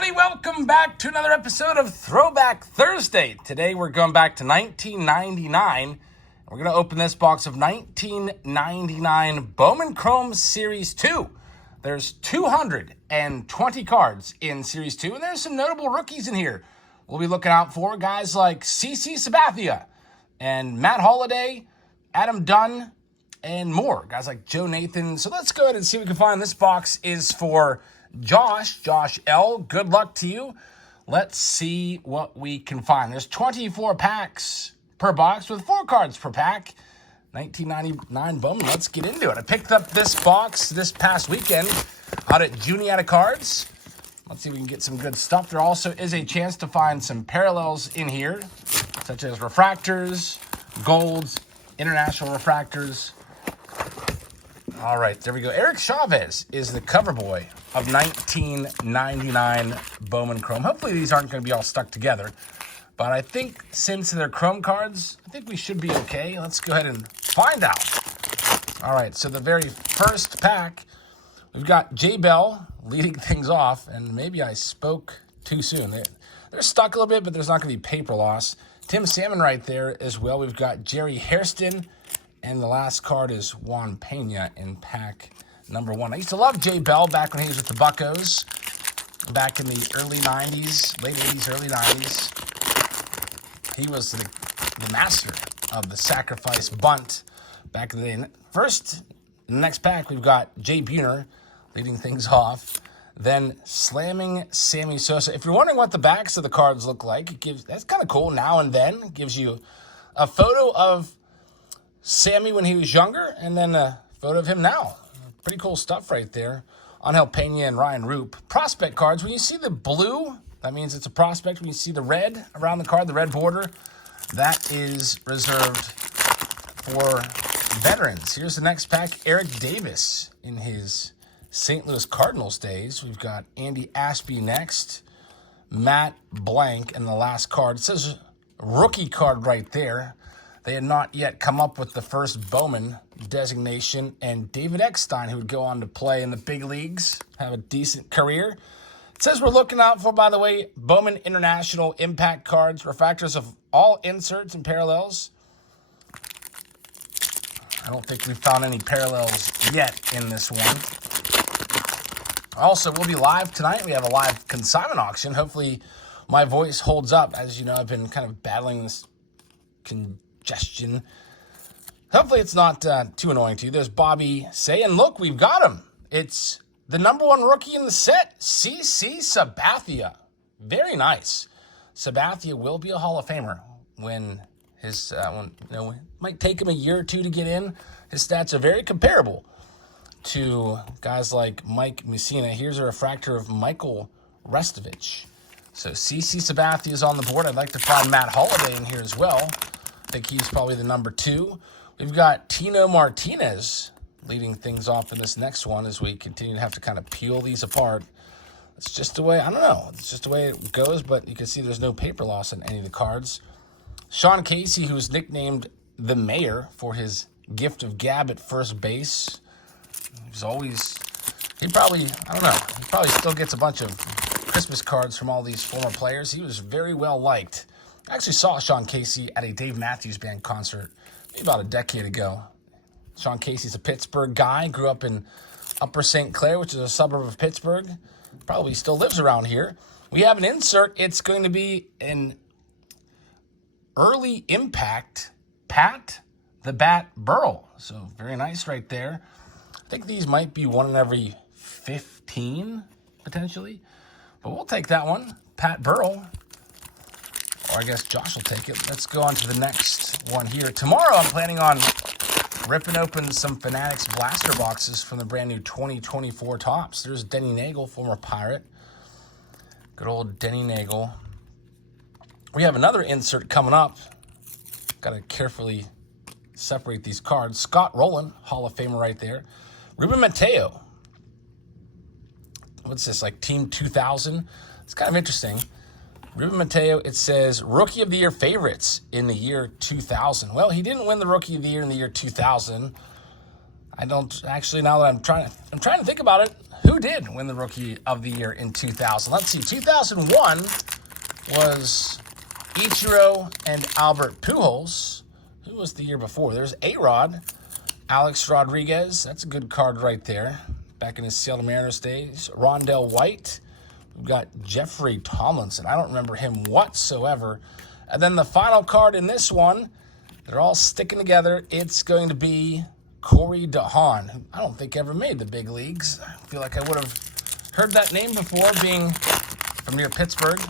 everybody. Welcome back to another episode of Throwback Thursday. Today we're going back to 1999. We're going to open this box of 1999 Bowman Chrome Series 2. There's 220 cards in Series 2, and there's some notable rookies in here. We'll be looking out for guys like CC Sabathia and Matt Holliday, Adam Dunn, and more. Guys like Joe Nathan. So let's go ahead and see what we can find. This box is for Josh L. Good luck to you. Let's see what we can find. There's 24 packs per box with 4 cards per pack. 1999 Bowman. Let's get into it. I picked up this box this past weekend out at Juniata Cards. Let's see if we can get some good stuff. There also is a chance to find some parallels in here, such as refractors, golds, international refractors. All right, there we go. Eric Chavez is the cover boy of 1999 Bowman Chrome. Hopefully these aren't going to be all stuck together, but I think since they're Chrome cards, I think we should be okay. Let's go ahead and find out. All right, so the very first pack, we've got J. Bell leading things off, and maybe I spoke too soon. They're stuck a little bit, but there's not going to be paper loss. Tim Salmon right there as well. We've got Jerry Hairston. And the last card is Juan Pena in pack number 1. I used to love Jay Bell back when he was with the Buccos, back in the early 90s, late 80s, early 90s. He was the master of the sacrifice bunt back in the day. First, in the next pack, we've got Jay Buhner leading things off, then slamming Sammy Sosa. If you're wondering what the backs of the cards look like, that's kind of cool. Now and then, it gives you a photo of Sammy when he was younger, and then a photo of him now. Pretty cool stuff right there. Angel Pena and Ryan Roop. Prospect cards. When you see the blue, that means it's a prospect. When you see the red around the card, the red border, that is reserved for veterans. Here's the next pack. Eric Davis in his St. Louis Cardinals days. We've got Andy Ashby next. Matt Blank in the last card. It says rookie card right there. They had not yet come up with the first Bowman designation, and David Eckstein, who would go on to play in the big leagues, have a decent career. It says we're looking out for, by the way, Bowman International Impact cards, refractors of all inserts and parallels. I don't think we've found any parallels yet in this one. Also, we'll be live tonight. We have a live consignment auction. Hopefully my voice holds up. As you know, I've been kind of battling this congestion. Hopefully it's not too annoying to you. There's Bobby saying, look, we've got him. It's the number 1 rookie in the set, CC Sabathia. Very nice. Sabathia will be a Hall of Famer when his it might take him a year or two to get in. His stats are very comparable to guys like Mike Mussina. Here's a refractor of Michael Restovich. So CC Sabathia is on the board. I'd like to find Matt Holliday in here as well. I think he's probably the number 2. We've got Tino Martinez leading things off in this next one as we continue to have to kind of peel these apart. It's just the way, I don't know, it's just the way it goes, but you can see there's no paper loss on any of the cards. Sean Casey, who's nicknamed the Mayor for his gift of gab at first base. He probably still gets a bunch of Christmas cards from all these former players. He was very well liked. I actually saw Sean Casey at a Dave Matthews Band concert maybe about a decade ago. Sean Casey's a Pittsburgh guy, grew up in Upper St. Clair, which is a suburb of Pittsburgh. Probably still lives around here. We have an insert. It's going to be an early impact Pat the Bat Burrell. So very nice right there. I think these might be 1 in every 15, potentially. But we'll take that one. Pat Burrell. Or I guess Josh will take it. Let's go on to the next one here. Tomorrow I'm planning on ripping open some Fanatics blaster boxes from the brand new 2024 Topps. There's Denny Nagel, former Pirate. Good old Denny Nagel. We have another insert coming up. Got to carefully separate these cards. Scott Rowland, Hall of Famer right there. Ruben Mateo. What's this, like Team 2000? It's kind of interesting. Ruben Mateo, it says Rookie of the Year favorites in the year 2000. Well, he didn't win the Rookie of the Year in the year 2000. I don't actually, now that I'm trying to think about it, who did win the Rookie of the Year in 2000? Let's see. 2001 was Ichiro and Albert Pujols. Who was the year before? There's A-Rod, Alex Rodriguez. That's a good card right there. Back in his Seattle Mariners days. Rondell White. We've got Jeffrey Tomlinson. I don't remember him whatsoever. And then the final card in this one, they're all sticking together. It's going to be Corey DeHaan, who I don't think ever made the big leagues. I feel like I would have heard that name before, being from near Pittsburgh.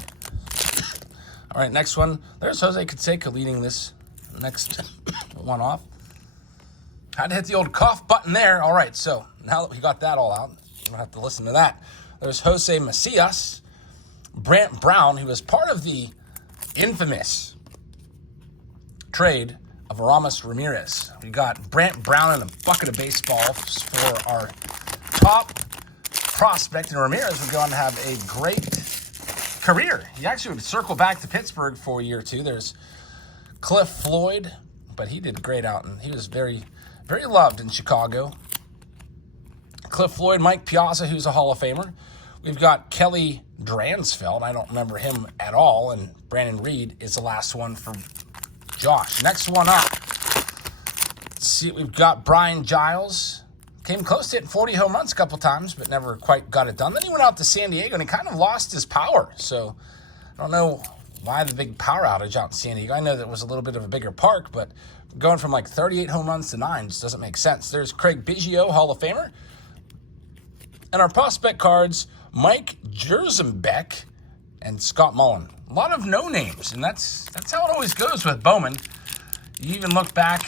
All right, next one. There's Jose Canseco leading this next one off. Had to hit the old cough button there. All right, so now that we got that all out, you don't have to listen to that. There's Jose Macias, Brant Brown, who was part of the infamous trade of Aramis Ramirez. We got Brant Brown and a bucket of baseballs for our top prospect, and Ramirez would go on to have a great career. He actually would circle back to Pittsburgh for a year or two. There's Cliff Floyd, but he did great out, and he was very, very loved in Chicago. Cliff Floyd, Mike Piazza, who's a Hall of Famer. We've got Kelly Dransfeld. I don't remember him at all, and Brandon Reed is the last one for Josh. Next one up. Let's see, we've got Brian Giles. Came close to hitting 40 home runs a couple times, but never quite got it done. Then he went out to San Diego, and he kind of lost his power. So I don't know why the big power outage out in San Diego. I know that it was a little bit of a bigger park, but going from like 38 home runs to 9 just doesn't make sense. There's Craig Biggio, Hall of Famer. And our prospect cards, Mike Jerzenbeck and Scott Mullen. A lot of no names, and that's how it always goes with Bowman. You even look back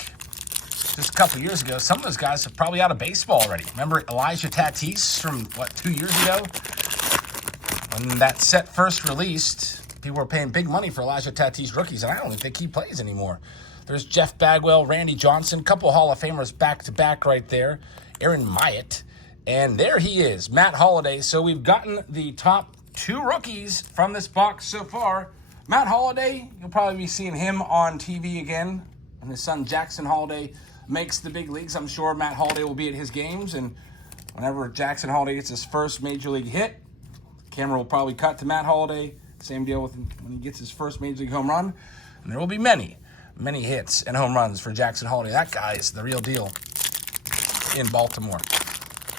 just a couple years ago, some of those guys are probably out of baseball already. Remember Elijah Tatis from, 2 years ago? When that set first released, people were paying big money for Elijah Tatis rookies, and I don't think he plays anymore. There's Jeff Bagwell, Randy Johnson, a couple Hall of Famers back-to-back right there. Aaron Myatt. And there he is, Matt Holliday. So we've gotten the top 2 rookies from this box so far. Matt Holliday, you'll probably be seeing him on TV again. And his son Jackson Holliday makes the big leagues. I'm sure Matt Holliday will be at his games. And whenever Jackson Holliday gets his first major league hit, the camera will probably cut to Matt Holliday. Same deal with when he gets his first major league home run. And there will be many hits and home runs for Jackson Holliday. That guy is the real deal in Baltimore.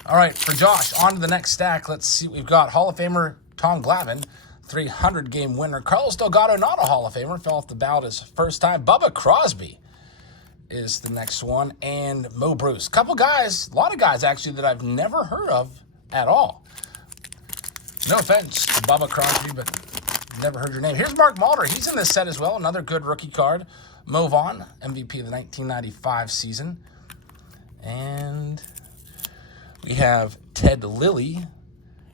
All right, for Josh, on to the next stack. Let's see what we've got. Hall of Famer Tom Glavine, 300-game winner. Carlos Delgado, not a Hall of Famer, fell off the ballot his first time. Bubba Crosby is the next one, and Mo Bruce. Couple guys, a lot of guys actually that I've never heard of at all. No offense to Bubba Crosby, but never heard your name. Here's Mark Mulder. He's in this set as well. Another good rookie card. Mo Vaughn, MVP of the 1995 season. And we have Ted Lilly,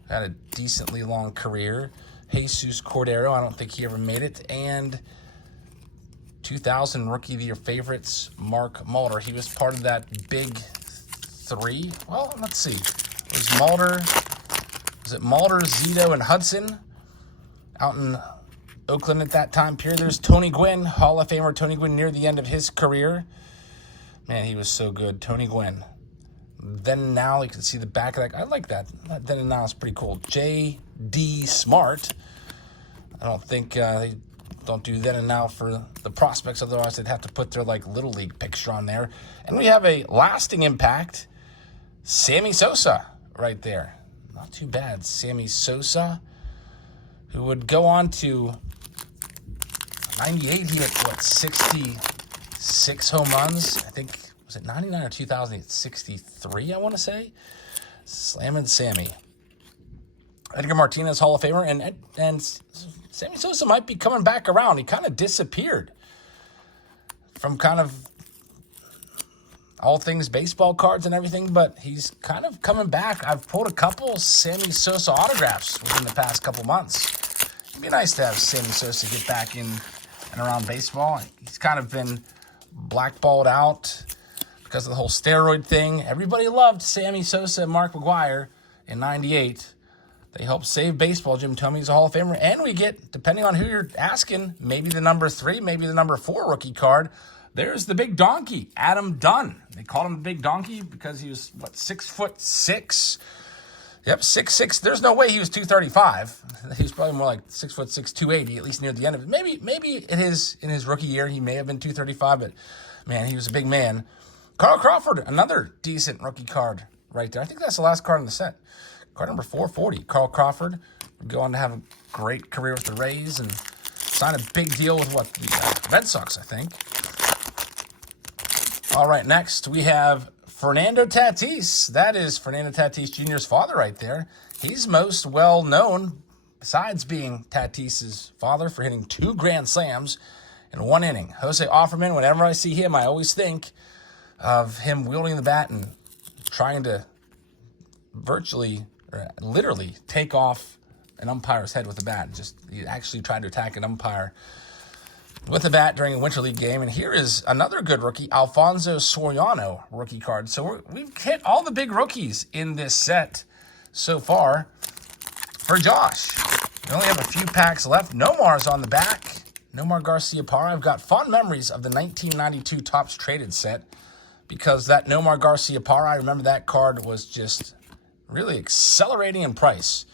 had a decently long career. Jesus Cordero, I don't think he ever made it. And 2000 Rookie of the Year favorites, Mark Mulder. He was part of that big 3. Well, let's see. Was it Mulder, Zito, and Hudson out in Oakland at that time period? There's Tony Gwynn, Hall of Famer Tony Gwynn, near the end of his career. Man, he was so good, Tony Gwynn. Then and Now, you can see the back of that. I like that. Then and Now is pretty cool. J.D. Smart. I don't think they don't do Then and Now for the prospects. Otherwise, they'd have to put their Little League picture on there. And we have a lasting impact. Sammy Sosa right there. Not too bad. Sammy Sosa, who would go on to 98. He hit, 66 home runs? I think. Was it 99 or 2000? It's 63, I want to say. Slammin' Sammy. Edgar Martinez, Hall of Famer. And Sammy Sosa might be coming back around. He kind of disappeared from kind of all things baseball cards and everything, but he's kind of coming back. I've pulled a couple Sammy Sosa autographs within the past couple months. It'd be nice to have Sammy Sosa get back in and around baseball. He's kind of been blackballed out because of the whole steroid thing. Everybody loved Sammy Sosa and Mark McGwire in 98. They helped save baseball. Jim Tomey's a Hall of Famer. And we get, depending on who you're asking, maybe the number 3, maybe the number 4 rookie card. There's the big donkey, Adam Dunn. They called him the big donkey because he was, 6'6", Yep, 6'6". There's no way he was 235. He was probably more like 6'6", 280, at least near the end of it. Maybe in his rookie year he may have been 235, but man, he was a big man. Carl Crawford, another decent rookie card right there. I think that's the last card in the set. Card number 440. Carl Crawford would go on to have a great career with the Rays and sign a big deal with the Red Sox, I think. All right, next we have Fernando Tatis. That is Fernando Tatis Jr.'s father right there. He's most well known, besides being Tatis's father, for hitting 2 grand slams in 1 inning. Jose Offerman, whenever I see him, I always think of him wielding the bat and trying to virtually, or literally, take off an umpire's head with the bat. He actually tried to attack an umpire with the bat during a Winter League game. And here is another good rookie, Alfonso Soriano rookie card. So we've hit all the big rookies in this set so far. For Josh, we only have a few packs left. Nomar's on the back. Nomar Garciaparra. I've got fond memories of the 1992 Topps Traded set because that Nomar Garciaparra, I remember that card was just really accelerating in price.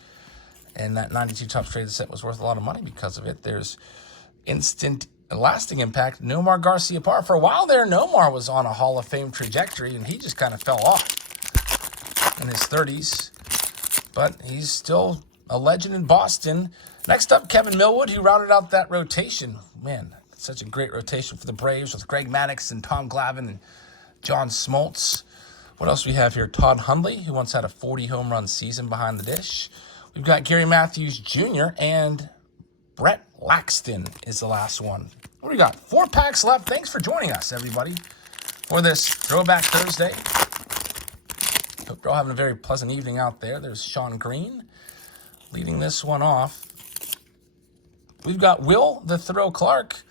And that 92 Topps Traded set was worth a lot of money because of it. There's instant lasting impact, Nomar Garciaparra. For a while there, Nomar was on a Hall of Fame trajectory, and he just kind of fell off in his 30s. But he's still a legend in Boston. Next up, Kevin Millwood, who rounded out that rotation. Man, such a great rotation for the Braves with Greg Maddux and Tom Glavine and John Smoltz. What else do we have here? Todd Hundley, who once had a 40 home run season behind the dish. We've got Gary Matthews Jr. and Brett Laxton is the last one. What do we got? 4 packs left. Thanks for joining us, everybody, for this Throwback Thursday. Hope you're all having a very pleasant evening out there. There's Sean Green leading this one off. We've got Will the Throw Clark,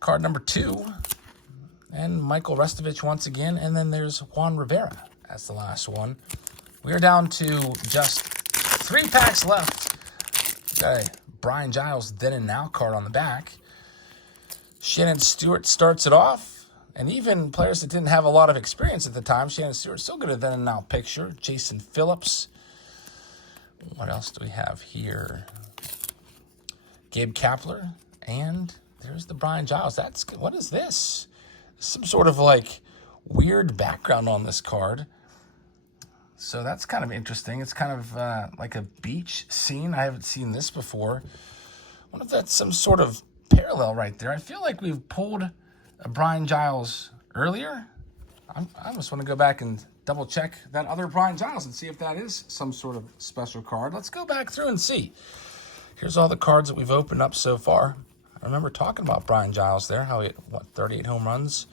card number 2, and Michael Restovich once again, and then there's Juan Rivera as the last one. We're down to just 3 packs left. Okay. Brian Giles then and now card on the back. Shannon Stewart starts it off. And even players that didn't have a lot of experience at the time, Shannon Stewart still good at then and now picture. Jason Phillips. What else do we have here? Gabe Kapler. And there's the Brian Giles. What is this? Some sort of like weird background on this card. So that's kind of interesting. It's kind of like a beach scene. I haven't seen this before. I wonder if that's some sort of parallel right there. I feel like we've pulled a Brian Giles earlier. I almost want to go back and double check that other Brian Giles and see if that is some sort of special card. Let's go back through and see. Here's all the cards that we've opened up so far. I remember talking about Brian Giles there, how he had, 38 home runs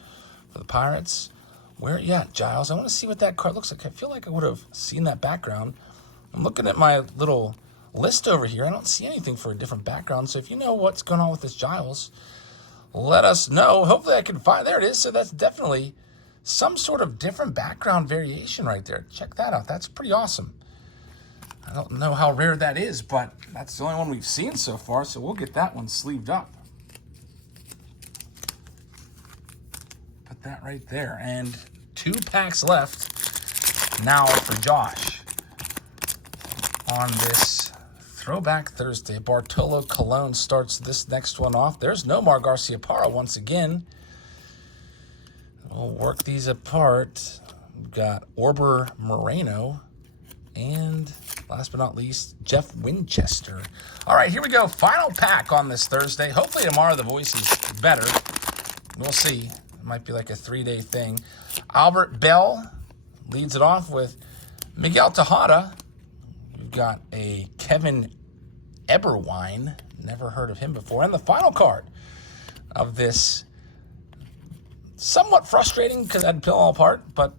for the Pirates. Where you at, Giles? I want to see what that card looks like. I feel like I would have seen that background. I'm looking at my little list over here. I don't see anything for a different background. So if you know what's going on with this Giles, let us know. Hopefully I can find. There it is. So that's definitely some sort of different background variation right there. Check that out. That's pretty awesome. I don't know how rare that is, but that's the only one we've seen so far. So we'll get that one sleeved up. Put that right there. And 2 packs left now for Josh on this Throwback Thursday. Bartolo Colon starts this next one off. There's Nomar Garciaparra once again. We'll work these apart. We've got Orber Moreno and last but not least, Jeff Winchester. All right, here we go. Final pack on this Thursday. Hopefully tomorrow the voice is better. We'll see. It might be like a 3-day thing. Albert Bell leads it off with Miguel Tejada. We've got a Kevin Eberwine. Never heard of him before. And the final card of this, somewhat frustrating because I had to peel all apart, but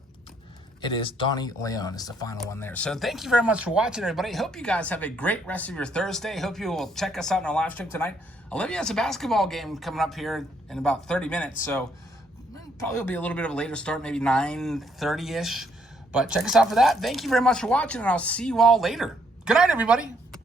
it is Donnie Leon is the final one there. So thank you very much for watching, everybody. Hope you guys have a great rest of your Thursday. Hope you will check us out in our live stream tonight. Olivia has a basketball game coming up here in about 30 minutes, so probably will be a little bit of a later start, maybe 9:30-ish. But check us out for that. Thank you very much for watching, and I'll see you all later. Good night, everybody.